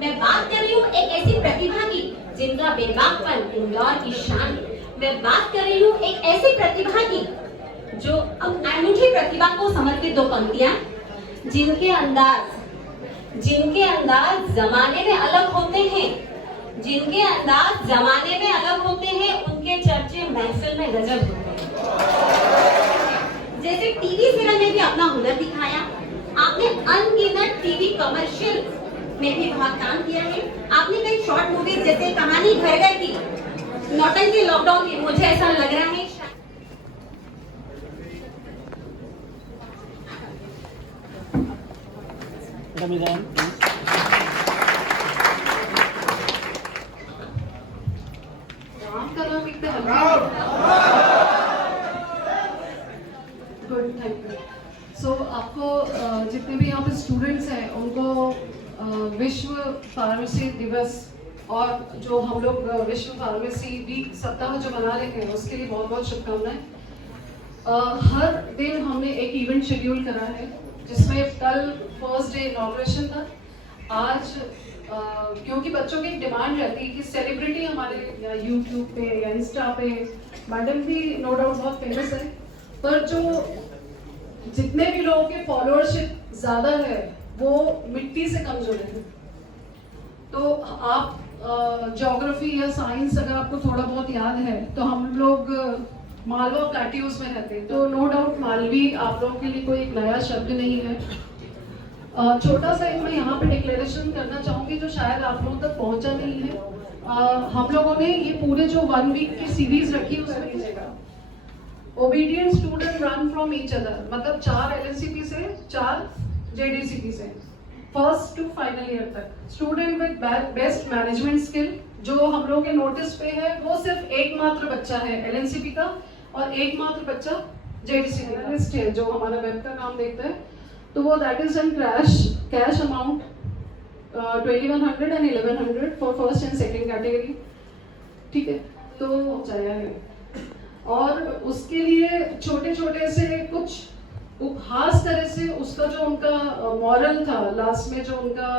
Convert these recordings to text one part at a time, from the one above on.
मैं बात कर रही हूँ एक ऐसी प्रतिभा की जिनका बेबाकपन इंदौर की शान। मैं बात कर रही हूँ एक ऐसी प्रतिभा की जो अनूठी प्रतिभा को समर्पित दो पंक्तियां। जिनके अंदाज जमाने में अलग होते हैं, जिनके अंदाज जमाने में अलग होते हैं, उनके चर्चे महफिल में गजब होते हैं। जैसे टीवी सीरियल में भी अपना हुनर दिखाया, आपने अनगिनत टीवी कमर्शियल में भी बहुत काम किया है। आपने कई शॉर्ट मूवीज जैसे कहानी घर घर की, नौटंकी लॉकडाउन की, मुझे ऐसा लग रहा है गुड, थैंक यू। सो आपको जितने भी यहाँ पे स्टूडेंट्स हैं उनको विश्व फार्मेसी दिवस और जो हम लोग विश्व फार्मेसी वीक सप्ताह जो मना रहे हैं उसके लिए बहुत बहुत शुभकामनाएं। हर दिन हमने एक इवेंट शेड्यूल करा है जिसमें कल फर्स्ट डे इनॉग्रेशन था। आज क्योंकि बच्चों की एक डिमांड रहती है कि सेलिब्रिटी हमारे या यूट्यूब पे या इंस्टा पे, मैडम भी नो डाउट बहुत फेमस है, पर जो जितने भी लोगों के फॉलोअरशिप ज्यादा है वो मिट्टी से कम जुड़े हैं। तो आप ज्योग्राफी या साइंस अगर आपको थोड़ा बहुत याद है तो हम लोग मालवा प्लेट्यूज में रहते हैं, तो नो डाउट मालवी आप लोगों के लिए कोई एक नया शब्द नहीं है। छोटा सा एक मैं यहाँ पे डिक्लेरेशन करना चाहूंगी जो शायद आप लोगों तक पहुंचा नहीं है। हम लोगों ने ये पूरे जो 1 वीक की सीरीज रखी है उसमें दीजिएगा obedient student run from each other, मतलब 4 एलएनसीपी से 4 जेडीसीपी से फर्स्ट टू फाइनल ईयर तक। Student with best management skill जो हम लोगों के नोटिस पे है वो सिर्फ एकमात्र बच्चा है एलएनसीपी का और एकमात्र बच्चा जेडीसीपी का लिस्ट है जो हमारा वेब का काम देखता है। तो वो that is in cash amount 2100 and 1100 for first and second category, ठीक है। तो चाहिए है और उसके लिए छोटे छोटे से कुछ खास तरह से उसका जो उनका मॉरल था लास्ट में, जो उनका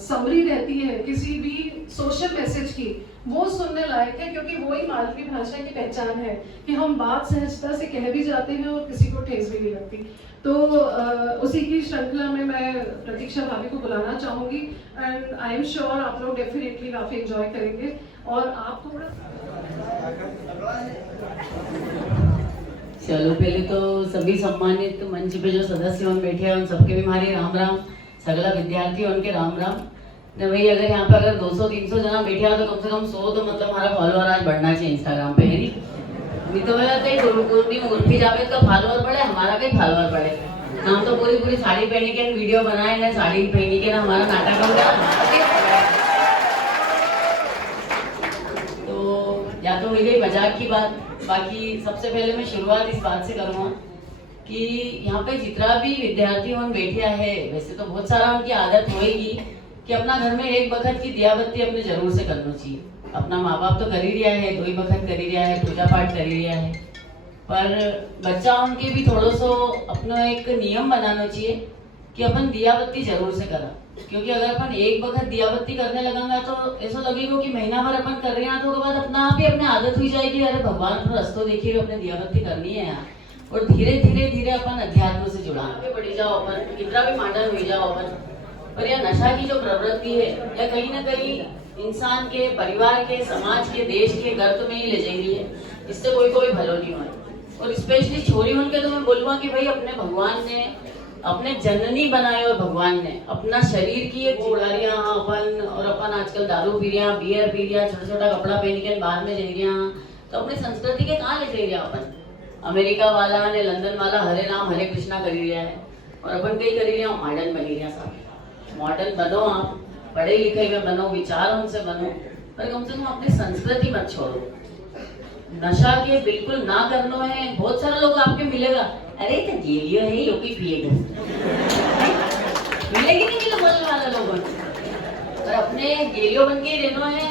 समरी रहती है किसी भी सोशल मैसेज की, वो सुनने लायक है क्योंकि वही मालवी भाषा की पहचान है कि हम बात सहजता से कह भी जाते हैं और किसी को ठेस भी नहीं लगती। तो उसी की श्रृंखला में मैं प्रतीक्षा भाभी को बुलाना चाहूंगी एंड आई एम श्योर आप लोग डेफिनेटली काफी एंजॉय करेंगे। और आप थोड़ा चलो पहले तो सभी सम्मानित मंच पे जो सदस्य बैठे हैं उन सबके भी हमारे राम राम, सगला विद्यार्थी उनके राम राम। न भाई अगर यहाँ पे अगर 200-300 जना बैठे हो तो कम से कम 100 तो मतलब हमारा फॉलोअर आज बढ़ना चाहिए इंस्टाग्राम पे, है नहीं तो मैं उर्फी जावेद का फॉलोअर बढ़े, हमारा भी फॉलोअर बढ़े। हम तो पूरी साड़ी पहनी के वीडियो बनाए ना, साड़ी पहनी के ना हमारा नाटक हो गया। तो या तो हुई गई मजाक की बात। बाकी सबसे पहले मैं शुरुआत इस बात से करूँगा कि यहाँ पे जितना भी विद्यार्थी उन बैठिया है, वैसे तो बहुत सारा उनकी आदत होएगी कि अपना घर में एक बखत की दिया बत्ती अपने जरूर से करना चाहिए। अपना माँ बाप तो कर ही रिया है, 2 ही बखत कर ही रिया है, पूजा पाठ कर ही रिया है, पर बच्चा उनके भी थोड़ा सो अपना एक नियम बनाना चाहिए कि अपन दिया बत्ती जरूर से करा। क्योंकि अगर अपन एक बखत दिया बत्ती करने लगेंगे तो ऐसा लगेगा कि महीना भर अपन कर रहे हैं, तो उसके बाद अपना आप ही अपने आदत हुई जाएगी, अरे भगवान अपना रस्तों देखिए अपने दिया बत्ती करनी है यहाँ। और धीरे धीरे अपन अध्यात्म से जुड़ा बढ़ी जाओ, अपन कितना भी मॉडर्न हो जाओ अपन, पर यह नशा की जो प्रवृत्ति है या कहीं ना कहीं इंसान के, परिवार के, समाज के, देश के गर्त में ही ले जाएगी है। इससे कोई भलो नहीं हो। और स्पेशली छोरी उनके तो मैं बोलूँगा कि भाई अपने भगवान ने, अपने जननी बनाए हुए भगवान ने अपना शरीर की एक उड़ारियाँ अपन, और अपन आजकल दारू पी रहा, बियर पी रहा, छोटा छोटा कपड़ा पहन के बाहर में जा रहा, तो अपनी संस्कृति के कहाँ ले जा रहा अपन। अमेरिका वाला ने लंदन वाला हरे राम हरे कृष्णा करी रहा है और अपन कई करी रहे मॉडर्न बनी रहा साहब। मॉडर्न बनो, आप पढ़े लिखे में बनो, विचार उनसे बनो, पर कम से कम अपनी संस्कृति मत छोड़ो। नशा के बिल्कुल ना करनो है। बहुत सारे लोग आपके मिलेगा, अरे तो गेलियो है यो की पिएगा, मिलेगी नहीं मिले बोलने वाला लोगों को। पर अपने गेलियो बन के रहना है,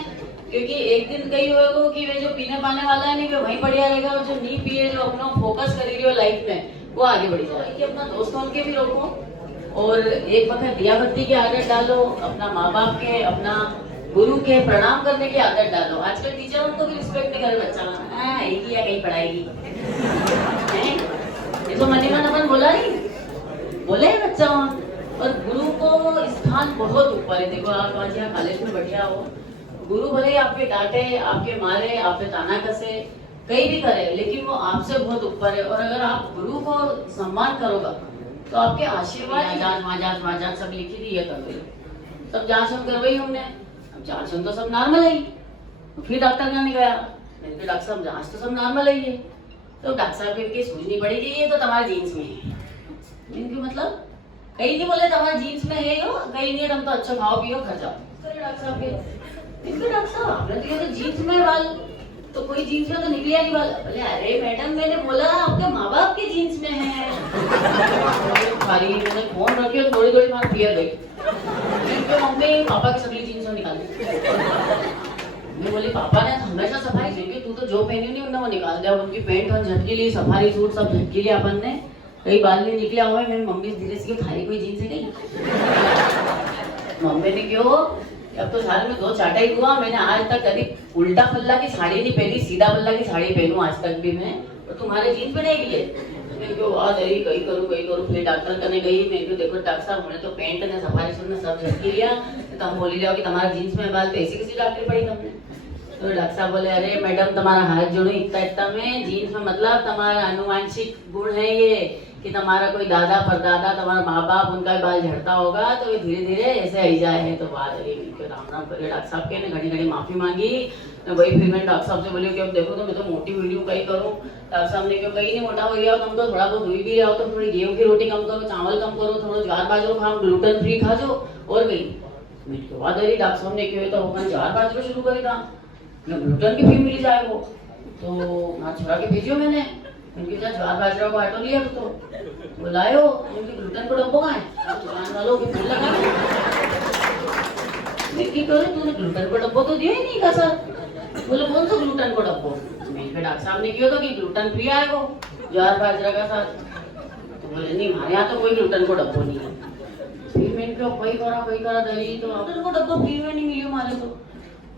क्योंकि एक दिन कही होगा कि वे जो पीने पाने वाला है नहीं वे वहीं बढ़िया रहेगा, और जो नहीं पिए जो अपना फोकस कर रही हो लाइफ में वो आगे बढ़ी जाएगी। कि अपना दोस्तों के भी रोको और एक वक्त दिया बत्ती की आदत डालो, अपना माँ बाप के अपना गुरु के प्रणाम करने की आदत डालो। आजकल टीचर उनको भी रिस्पेक्ट नहीं करे, बच्चा आएगी या कहीं पढ़ाएगी, ये तो मनी मन अपन बोला नहीं, बोले है बच्चा वहाँ। और गुरु को स्थान बहुत ऊपर है। देखो आप आज यहाँ कॉलेज में बैठा हो, गुरु भले ही आपके डांटे, आपके मारे, आप पे ताना कसे, कहीं भी करे, लेकिन वो आपसे बहुत ऊपर है। और अगर आप गुरु को सम्मान करोगे तो आपके आशीर्वाद जांच सब लिखी थी, ये कर दे सब जांच हम करवाई हमने। अब जांच तो सब नॉर्मल है, तो फिर डॉक्टर ने गया, मैंने डॉक्टर साहब जांच तो सब नॉर्मल है ये, तो डॉक्टर साहब के सूझनी पड़ेगी ये तो तुम्हारे जीन्स में है। इनकी मतलब कहीं नहीं बोले तुम्हारे जीन्स में है यो, कहीं नहीं तुम तो अच्छा खाओ पियो घर जाओ। डॉक्टर साहब के इनके डॉक्टर साहब आपने तो जीन्स में बाल, तो कोई जीन्स में तो निकले नहीं बाल। बोले अरे मैडम मैंने बोला आपके माँ बाप के जीन्स में है। मैंने फोन रखी और थोड़ी थोड़ी मार पियर गई, मम्मी पापा की सगली जीन्स निकाल दी। मैं बोली पापा ने हमेशा सफाई की, तू तो जो पहनी नहीं उन्होंने वो निकाल दिया। उनकी पैंट और झटकी ली, सफारी सूट सब झटकी लिया अपन ने, कई बाल नहीं निकला हुआ है। मेरी मम्मी धीरे से खाली कोई जीन्स है नहीं। मम्मी ने क्यों, अब तो साल में 2 चाटा ही हुआ, मैंने आज तक कभी उल्टा पल्ला की साड़ी नहीं पहनी, सीधा पल्ला की साड़ी पहनूं आज तक भी मैं, तो तुम्हारे जीन्स पहनेगी है। मैं क्यों आज अरे कहीं करूँ। फिर डॉक्टर करने गई, मैं क्यों देखो डॉक्टर साहब हमने तो पेंट ने सफारी सूट ने सब झटकी लिया, तो हम बोली जाओ कि तुम्हारा जीन्स में बाल, तो ऐसी किसी डॉक्टर पड़ी तुमने। तो डॉक्टर साहब बोले अरे मैडम तुम्हारा हाथ जोड़ो इतना में, जीन्स में मतलब तुम्हारा अनुवांशिक गुण है ये, कि तुम्हारा कोई दादा परदादा तुम्हारा माँ बाप उनका बाल झड़ता होगा, तो ये धीरे धीरे ऐसे आई जाए। तो बात अरे राम राम करे डॉक्टर साहब के, घड़ी घड़ी माफी मांगी। मैं वही फिर मैं डॉक्टर साहब से बोली कि अब देखो तो मैं तो मोटी हुई हूँ, कहीं करूँ। डॉक्टर साहब ने क्यों कहीं नहीं मोटा हो गया, तुम तो थोड़ा बहुत हुई भी रहो, तो थोड़ी गेहूँ की रोटी कम करो, चावल कम करो, थोड़ा ज्वार बाजरो खाओ, ग्लूटेन फ्री खा जाओ और गई। मेरे बाद अरे डॉक्टर साहब ने क्यों तो अपन ज्वार बाजरो शुरू करी था, ग्लूटेन की फ्री मिली जाए वो, तो वहाँ छुड़ा के भेजो मैंने। उनके साथ ज्वार बाजरा को आटो लिया, तो बुलायो उनके ग्लूटेन को डब्बो कहाँ है, दुकान वालों की भीड़ लगा देखी तो तूने ग्लूटेन को डब्बो तो दिया ही नहीं का सर। बोले कौन सा ग्लूटेन को डब्बो, मेरे डॉक्टर साहब ने किया था कि ग्लूटेन फ्री आएगा ज्वार बाजरा का साथ। तो बोले नहीं हमारे यहाँ तो कोई ग्लूटेन को डब्बो नहीं है। फिर मैंने क्यों वही करा दही, तो ग्लूटेन को डब्बो फ्री में नहीं मिली हमारे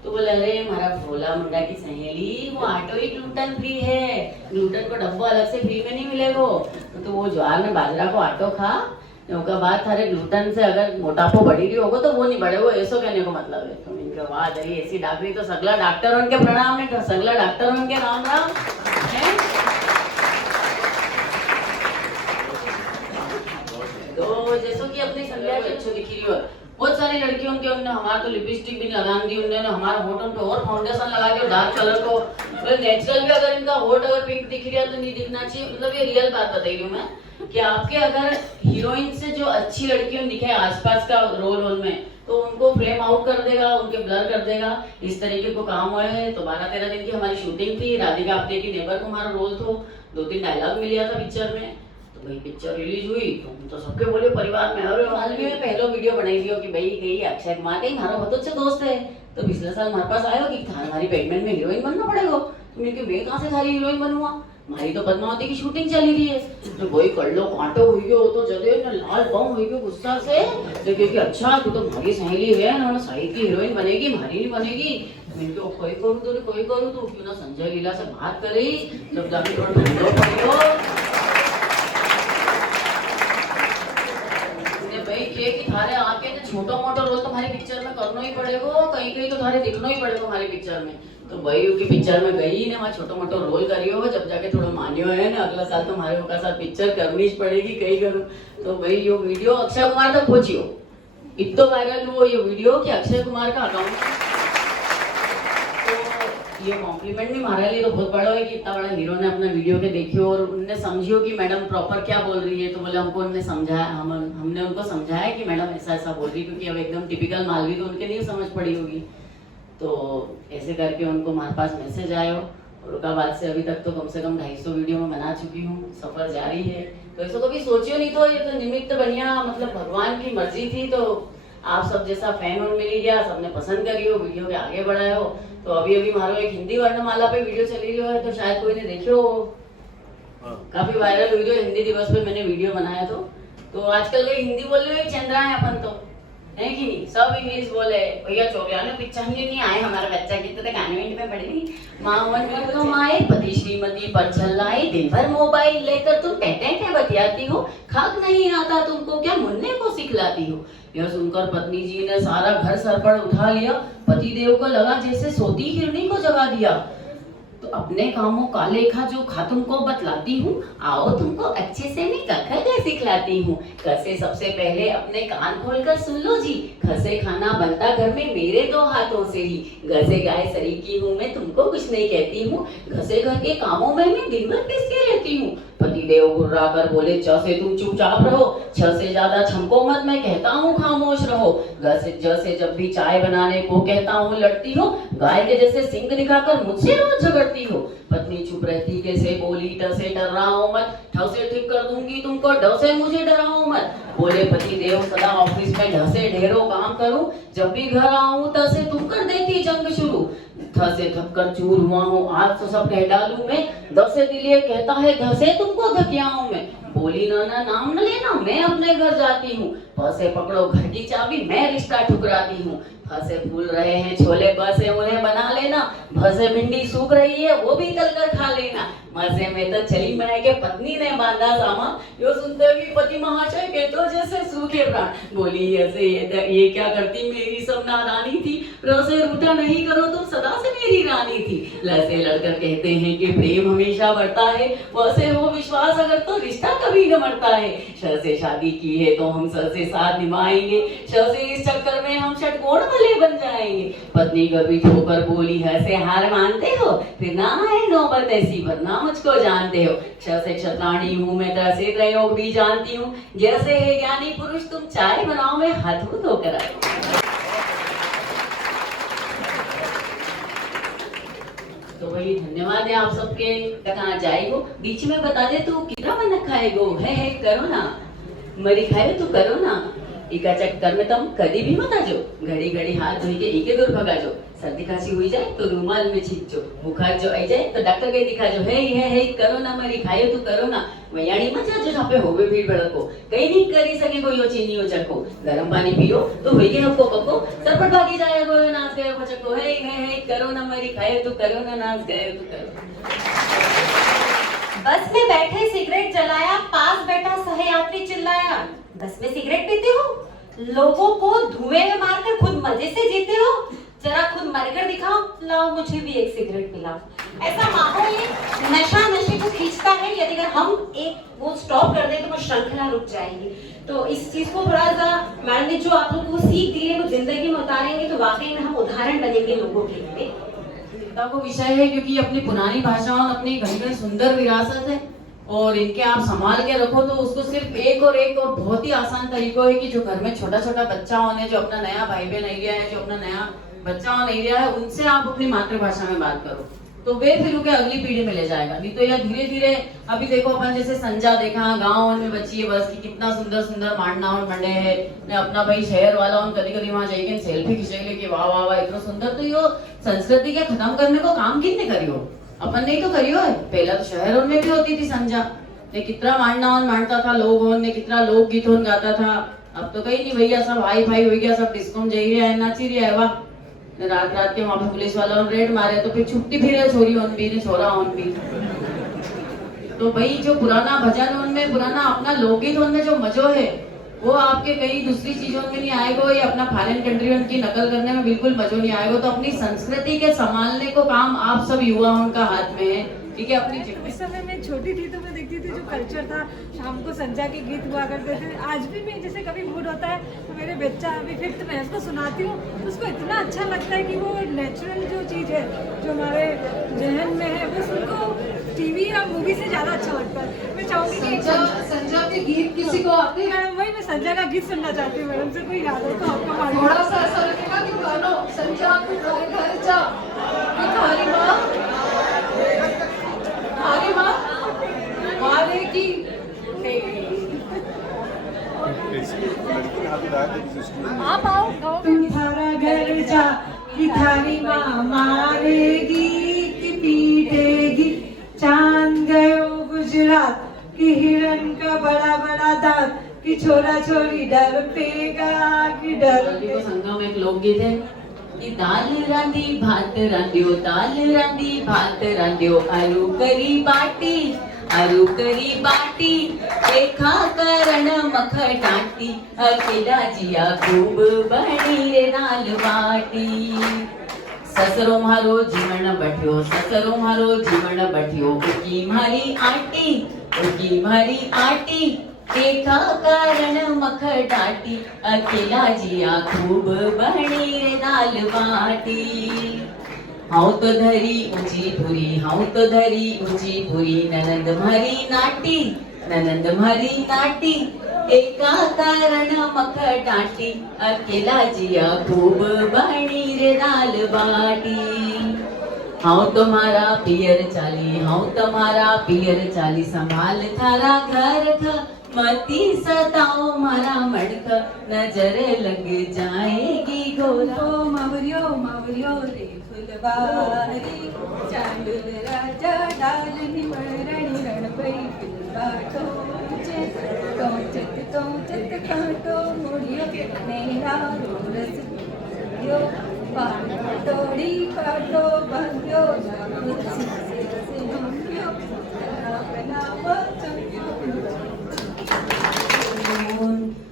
तो बोले अरे हमारा भोला मुंडा की सहेली वो आटो ही ग्लूटेन फ्री है, ग्लूटेन को डब्बा अलग से फ्री में नहीं मिलेगा, तो वो ज्वार में बाजरा को आटो खा, उसका बाद थारे ग्लूटेन से अगर मोटापो बढ़ी रही होगा तो वो नहीं बढ़े, वो ऐसा कहने को मतलब है। तो इनके बाद अरे ऐसी डॉक्टरी तो सगला डॉक्टर उनके प्रणाम नहीं, सगला डॉक्टर उनके राम राम है। तो जैसो कि अपनी संज्ञा की अच्छी दिखी रही हो, बहुत सारी लड़कियों उनके उन्होंने हमारा तो लिपस्टिक भी लगा दी, उन्होंने हमारा होठों पे और फाउंडेशन लगा दिया डार्क कलर को। मतलब नेचुरल भी अगर इनका होठ अगर पिंक दिख रहा है तो नहीं दिखना चाहिए। मतलब ये रियल बात बता रही हूँ मैं कि आपके अगर हीरोइन से जो अच्छी लड़कियों दिखे आसपास का रोल में, तो उनको फ्लेम आउट कर देगा, उनके ब्लर कर देगा, इस तरीके को काम हुआ है। तो 12-13 दिन की हमारी शूटिंग थी, राधिका आप्टे की नेबर को हमारा रोल था, 2-3 डायलॉग मिला था पिक्चर में। भाई पिक्चर रिलीज हुई तो सबके बोले परिवार में, अरे हाल में पहला वीडियो बनाई दियो कि भाई कहीं अक्षय कुमार कहीं हमारा बहुत अच्छा दोस्त है, तो पिछले साल हमारे पास आयो कि हमारी पेगमेंट में हीरोइन बनना पड़ेगा। तो मैं कहाँ से सारी हीरोइन बनूंगा, हमारी तो पद्मावती की शूटिंग चली रही है। तो वही कर लो कांटो हुई गयो तो जगह में लाल बम हुई गयो गुस्सा से, तो क्योंकि अच्छा तू तो हमारी सहेली है ना, साहिद की हीरोइन बनेगी, हमारी नहीं बनेगी। मैं कोई करूँ तो क्यों ना संजय लीला से बात करे, जब जाके कि थारे आके तो छोटा मोटा रोल तो हमारी पिक्चर में करना ही पड़ेगा, कहीं तो थारे दिखना ही पड़ेगा हमारी पिक्चर में। तो भाई की पिक्चर में गई ने वहाँ छोटा मोटा रोल करियो, जब जाके थोड़ा मानियो है ना, अगला साल तो हमारे का साथ पिक्चर करनी ही पड़ेगी कहीं करूँ। तो भाई ये वीडियो अक्षय कुमार तक पहुंचियो, इतना वायरल हुआ ये वीडियो कि अक्षय कुमार का अकाउंट, तो ये कॉम्प्लीमेंट भी हमारे लिए तो बहुत बड़ा है कि इतना बड़ा हीरो ने अपना वीडियो के देखियो और उनने समझियो कि मैडम प्रॉपर क्या बोल रही है। तो बोले हमको उनने समझाया, हमने उनको समझाया कि मैडम ऐसा ऐसा बोल रही है, क्योंकि अब एकदम टिपिकल मालवी तो उनके नहीं समझ पड़ी होगी। तो ऐसे करके उनको हमारे पास मैसेज आया और उसके बाद से अभी तक तो कम से कम 250 वीडियो में बना चुकी हूँ। सफ़र जारी है। तो ऐसा कभी सोचियो नहीं, तो ये तो निमित्त बढ़िया, मतलब भगवान की मर्जी थी। तो आप सब जैसा फैन और मिली गया, सबने पसंद करी हो, वीडियो के आगे बढ़ाए हो। तो अभी अभी हमारा एक हिंदी वर्णमाला पे वीडियो चली रही है, तो शायद कोई ने देखियो हो। काफी वायरल वीडियो, हिंदी दिवस पे मैंने वीडियो बनाया। तो आजकल कोई हिंदी बोलने में चंद्रा है अपन तो है कि नहीं, सब इंग्लिश बोले। भैया चौकिया ने पिक्चर नहीं आए, हमारा बच्चा की तो कॉन्वेंट में पढ़ेगी। मावन में कमाए पति श्रीमती पर चलाए, दिन भर मोबाइल लेकर तुम कहते क्या बतियाती हो, खाक नहीं आता तुमको क्या मुन्ने को सिखलाती हो। यह सुनकर पत्नी जी ने सारा घर सर पर उठा लिया। पति देव को लगा जैसे सोती हिरनी को जगा दिया। तो अपने कामों का लेखा जो खा तुमको बतलाती हूँ, आओ तुमको अच्छे से मैं कखर सिखलाती हूँ। कैसे सबसे पहले अपने कान खोलकर सुन लो जी, खसे खाना बनता घर में मेरे 2 हाथों से ही। घसे गाय सरीकी हूँ मैं, तुमको कुछ नहीं कहती हूँ, घसे घर के कामों में मैं दिन भर पिसके रहती हूँ। पति देव गुर्रा कर बोले, च से तुम चुपचाप रहो, छ से ज्यादा छमको मत, मैं कहता हूँ खामोश रहो। ग से जब भी चाय बनाने को कहता हूँ लड़ती हो, गाय के जैसे सिंग दिखाकर मुझसे रोज झगड़ती हो। पत्नी चुप रहती कैसे बोली, ट से डराओ मत, ठ से ठीक कर दूंगी तुमको, ड से मुझे डराओ मत। बोले पति देव सदा ऑफिस में ढ से ढेरों काम करूं, जब भी घर आऊं त से तुम कर देती जंग शुरू। थ से थककर चूर हुआ हूँ, आज तो सब कह डालूं मैं, द से दिलिए कहता है ध से तुमको धकियाऊं मैं। बोली नाना नाम न लेना, मैं अपने घर जाती हूँ। प से पकड़ो घर की चाबी, मैं रिश्ता ठुकराती हूँ। फ से फूल रहे हैं छोले, ब से उन्हें बना लेना। भ से भिंडी सूख रही है, वो भी तल कर खा लेना। म से मैं तो चली बनाए के पत्नी ने बांधा सामा, यो सुनते भी पति महाशय के तो जैसे सूखे प्राण। बोली ऐसे ये क्या करती, मेरी सब नादानी थी। र से रूठा नहीं करो तुम सदा से मेरी रानी थी। ल से लड़कर कहते हैं कि प्रेम हमेशा बढ़ता है, व से हो विश्वास अगर तो रिश्ता कभी न मरता है। श से शादी की है तो हम स से साथ निभाएंगे, श से इस चक्कर में हम षटकोण वाले बन जाएंगे। पत्नी गर्वित होकर बोली, ह से हार मानते हो, फिर ना आए नौबत ऐसी, वरना मुझको जानते हो। क्ष से क्षत्राणी हूँ मैं, त से त्रयोग भी जानती हूँ, जैसे है ज्ञानी पुरुष तुम चाय बनाओ मैं हाथों धोकर आऊं। तो वही धन्यवाद है आप सबके। कहाँ जाएगो बीच में बता दे तू कितना मन खाएगो, है करो ना मरी खाए तू करो ना। इका चक्कर में तुम कभी भी मत आजो, घड़ी घड़ी हाथ धोई के एके दूर भगा जो। सर्दी खांसी हुई जाए तो रूमाल में छिपचो, बुखार जो आई जाए तो डॉक्टर के दिखा जो। है करो ना मरी खाए तू करो ना। वयाणी मत जाजो जहाँ पे होवे भीड़ भड़को, कहीं नहीं करी सके कोई यो चीनी हो चको। गर्म पानी पियो तो हुई के हक्को पक्को, सरपट भागी जाए गो नाच गए को चको। है करो ना मरी खाए तू करो ना, नाच गए तू करो। बस में बैठे सिगरेट जलाया, पास बैठा सहयात्री चिल्लाया, बस में सिगरेट पीते हो, लोगों को धुएं में मारकर खुद मजे से जीते हो, जरा खुद मरकर दिखाओ, लाओ मुझे भी एक सिगरेट पिलाओ। ऐसा माहौल नशा नशे को खींचता है। यदि अगर हम एक वो स्टॉप कर दें तो वो श्रृंखला रुक जाएगी। तो इस चीज को थोड़ा सा मैडम ने जो आप लोगों को सीख दी है वो जिंदगी में उतारेंगे तो वाकई में हम उदाहरण बनेंगे लोगों के लिए। चिंता को विषय है क्योंकि अपनी पुरानी भाषाओं अपनी घनी सुंदर विरासत है और इनके आप संभाल के रखो तो उसको सिर्फ एक और बहुत ही आसान तरीका है कि जो घर में छोटा छोटा बच्चा होने, जो अपना नया भाई बहन नहीं लिया है, जो अपना नया बच्चा हो नहीं लिया है, उनसे आप अपनी मातृभाषा में बात करो तो वे फिर उनके अगली पीढ़ी में ले जाएगा। नहीं तो यह धीरे धीरे अभी देखो अपन जैसे संजा देखा गाँव में बच्ची है बस की कितना सुंदर सुंदर मांडना मंडे है ने अपना भाई शहर वाला कभी कभी वहां जाइए सेल्फी खिंचाई कि वाह वाह वाह इतना सुंदर। तो यो संस्कृति के खत्म करने को काम कितने करियो, अपन नहीं तो करियो है। पहला तो शहरों में भी होती थी संजा ने कितना मांडता था, लोग ने कितना लोकगीत गाता था। अब तो कहीं नहीं भैया, सब हाई फाई हो गया, सब डिस्को जाइए है नाची रही है वाह। रात के वहां पे पुलिस वाला रेड मारे तो फिर छुट्टी फिर छोरी ऑन भी ने छोरा ऑन भी। तो भाई जो पुराना भजन उनमें पुराना अपना लोकगीत उनमें जो मजो है वो आपके कई दूसरी चीजों में नहीं आएगा। ये अपना फॉरेन कंट्री उनकी नकल करने में बिल्कुल मजो नहीं आएगा। तो अपनी संस्कृति के संभालने को काम आप सब युवा उनका हाथ में है। ठीक है अपनी जिप में। उस समय मैं छोटी थी तो मैं देखती थी जो कल्चर था, शाम को संजा के गीत हुआ करते थे। आज भी मैं जैसे कभी मूड होता है तो मेरे बच्चा अभी 5th में है, उसको सुनाती हूँ, उसको इतना अच्छा लगता है कि वो नेचुरल जो चीज़ है जो हमारे जहन में है, बस उनको टीवी या मूवी से ज़्यादा अच्छा लगता है। मैं चाहूँगी कि संजा के गीत किसी को आते हैं? वही मैं संजा का गीत सुनना चाहती हूँ मैडम से, कोई याद हो तो आपको मालूम। थोड़ा सा ऐसा लगेगा कि गानो संजा तू घर जा, भिखारी माँ, भिखारी माँ मारेगी। आप आओ तुम थारा घर जा, भिखारी माँ मारेगी कि पीटेगी। चांद गयो गुजरात कि हिरण का बड़ा बड़ा दांत, कि छोरा छोरी डर पेगा कि डर देखो संगम में एक लोकगीत है कि दाल रांधी भात रांधियो, दाल रांधी भात रांधियो, आलू करी बाटी, आलू करी बाटी, देखा करण मख डांटी, अकेला जिया खूब बनी रे दाल बाटी। ससरो मारो जीवन बठियो, ससरो मारो जीवन बठियो, उकी मारी आटी, उकी मारी आटी, देखा कारण मख डाटी, अकेला जिया खूब बनी रे दाल बाटी। हाउ तो धरी ऊंची भूरी, हाउ तो धरी ऊंची भूरी, ननंद मारी नाटी, ननंद मारी नाटी, एका कारण मख डाटी, अकेला जिया खूब बनी रे दाल बाटी। हाउ तुम्हारा पियर चाली, हाउ तुम्हारा पियर चाली, संभाल थारा घर थ, मती सताओ मारा मड़क, नजर लग जाएगी गोरा। मावरियो मावरियो रे फुलवारी, चांदुल राजा डाल निवरणी रणपई बाटो तोचत काटो मुड़ियो, नैना रोरस यो तोड़ी काटो बंदियो,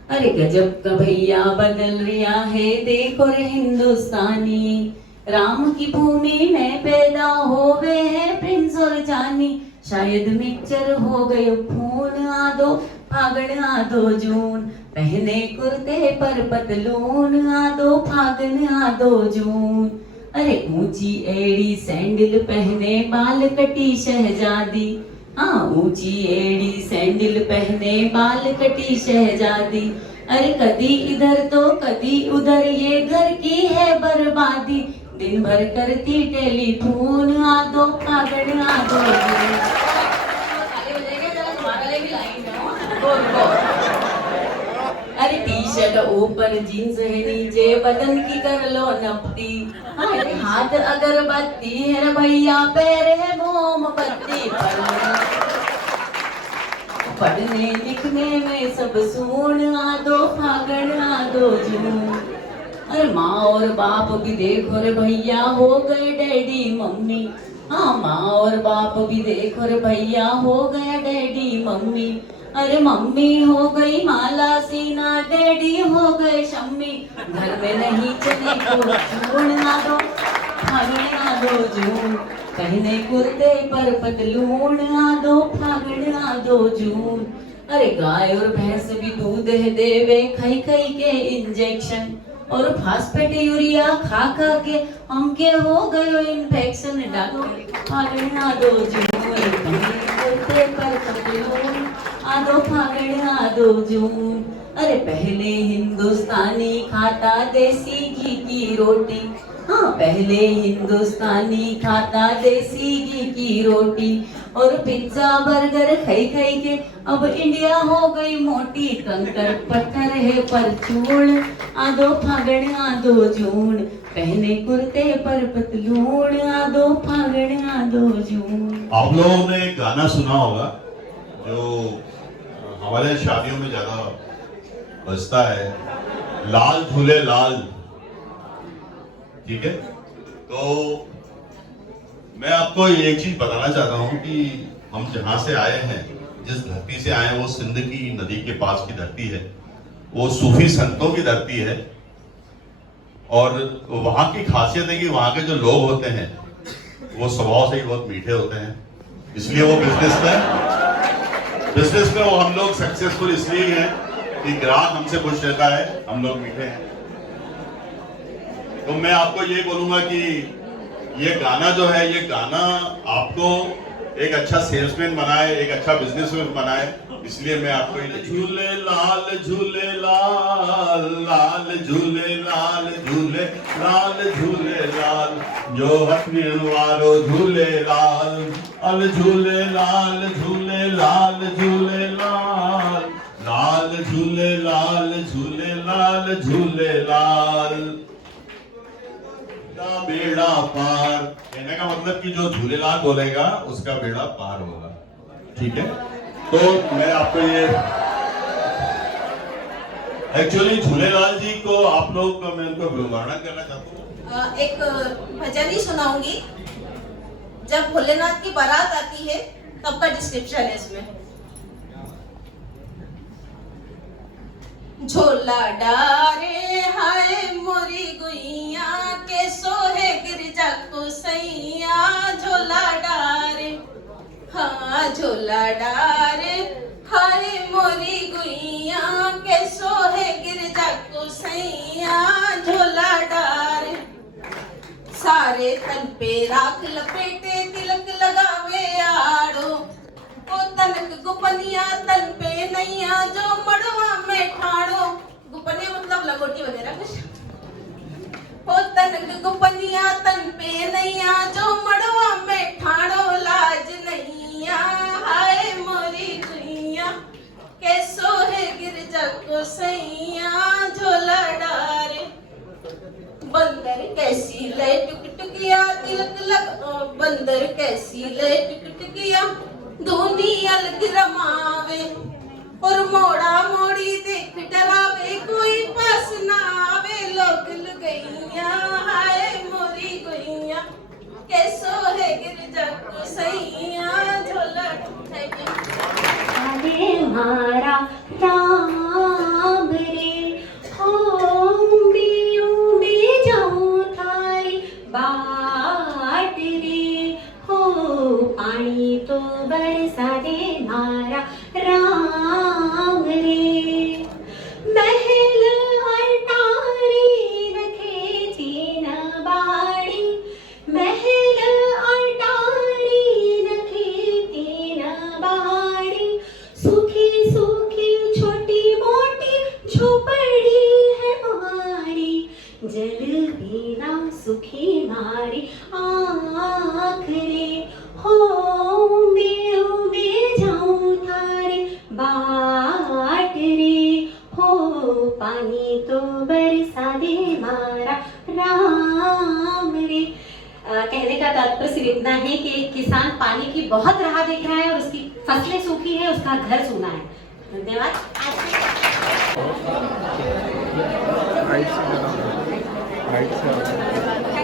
अरे गजब का भैया बदल रिया है, देखो रे हिंदुस्तानी, राम की भूमि में पैदा हो गए हैं प्रिंस और जानी, शायद मिक्सचर हो गए खून, आदो फागण आदो जून, पहने कुर्ते पर पतलून, आदो फागण आदो जून। अरे ऊंची एड़ी सैंडल पहने, बाल कटी शहजादी, हाँ ऊंची एड़ी सैंडल पहने, बाल कटी शहजादी, अरे कदी इधर तो कदी उधर, ये घर की है बर्बादी, दिन भर करती टेलीफोन, आदो फागण आदो जून। अरे टी शर्ट ऊपर जीन्स है नीचे, बदन की कर लो नपती, अरे हाथ अगरबत्ती है रे भैया, पैर है मोमबत्ती, पढ़ने लिखने में सब सून, आदो फागण आदो जून। अरे माँ और बाप भी देखो रे भैया, हो गए डैडी मम्मी, हाँ माँ और बाप भी देखो रे भैया, हो गया डैडी मम्मी, अरे मम्मी हो गई माला सीना, डैडी हो गए शम्मी, घर में नहीं चले तो जून आदो फागण आदो जून, पहने कुर्ते पर पतलून, आदो फागण आदो जून। अरे गाय और भैंस भी दूध है देवे, खाई खाई के इंजेक्शन, और फास्फेट यूरिया खा खा के हमके हो गयो इन्फेक्शन, डॉक्टर फागण आदो जून, कुर्ते पर पतलून, आदो फागण आदो जून। अरे पहले हिंदुस्तानी खाता देसी घी की रोटी, हाँ पहले हिंदुस्तानी खाता देसी घी की रोटी, और पिज्जा बर्गर खाई खाई के अब इंडिया हो गई मोटी, कंकर पत्थर है पर चूड़, आदो फागण आदो जून, पहने कुर्ते पर पतलून, आदो फागण आदो जून। आप लोगों ने एक गाना सुना होगा जो हमारे शादियों में ज्यादा बजता है, लाल झूले लाल, ठीक है। तो मैं आपको एक चीज बताना चाहता हूँ कि हम जहाँ से आए हैं, जिस धरती से आए हैं, वो सिंध की नदी के पास की धरती है, वो सूफी संतों की धरती है, और वहाँ की खासियत है कि वहाँ के जो लोग होते हैं वो स्वभाव से ही बहुत मीठे होते हैं, इसलिए वो बिजनेस में वो हम लोग सक्सेसफुल इसलिए ही हैं कि ग्राहक हमसे खुश रहता है, हम लोग मीठे हैं। तो मैं आपको ये बोलूंगा कि ये गाना जो है, ये गाना आपको एक अच्छा सेल्समैन बनाए, एक अच्छा बिजनेसमैन बनाए, इसलिए मैं आपको ये झूले लाल लाल झूले लाल झूले लाल जो हथनी वारो झूले लाल अल झूले लाल झूले लाल झूले लाल का बेड़ा पार। कहने का मतलब कि जो झूलेलाल बोलेगा उसका बेड़ा पार होगा, ठीक है। तो मैं आपको ये एक्चुअली झूलेलाल जी को आप लोग, मैं उनको वर्णन करना चाहता हूँ। एक भजन ही सुनाऊंगी। जब भोलेनाथ की बारात आती है तब का डिस्क्रिप्शन है इसमें। झोला डारे हाय मोरी गुइया के सोहे गिरजा को सैया, झोला डारे हाँ झोला डारे हाय मोरी गुइया के सोहे गिरजा को सैया, झोला डारे सारे तन पे राख लपेटे तिलक लगावे आड़ो, ओ तनक गुपनिया तन पे नैया जो मड़वा में ठाड़ो। गुपनिया मतलब लंगोटी वगैरह कुछ। ओ तनक गुपनिया तन पे नैया जो मड़वा में ठाड़ो, लाज नैया हाय मोरी गुइया कैसो है गिरजा को सैया, झोला डारे बंदर कैसी ले टुक टुकिया तिलक लग, बंदर कैसी ले टुक टुकिया धोनी अलग रमावे, और मोड़ा मोड़ी देख डरावे कोई पास ना आवे, लोग लुगैया हाय मोरी गुइया कैसो है गिरजा को सैया, झोला। Thank you. अरे मारा राम रे होंबी उम्बी जाऊं थारी बाट रे, हो पानी तो बरसा दे मारा राम रे, महल अटारी रखे चीन बाड़ी, महल अटारी रखे तीन बाड़ी, सूखी सूखी छोटी मोटी झोपड़ी है हमारी, जल बिना सुखी मारी आँख रे, हो उम्बे जाऊं थारे बाट रे, हो पानी तो बरसा दे मारा राम रे। कहने का तात्पर्य सिर्फ इतना है कि एक किसान पानी की बहुत राह देख रहा है और उसकी फसलें सूखी है, उसका घर सूना है। धन्यवाद। राइट से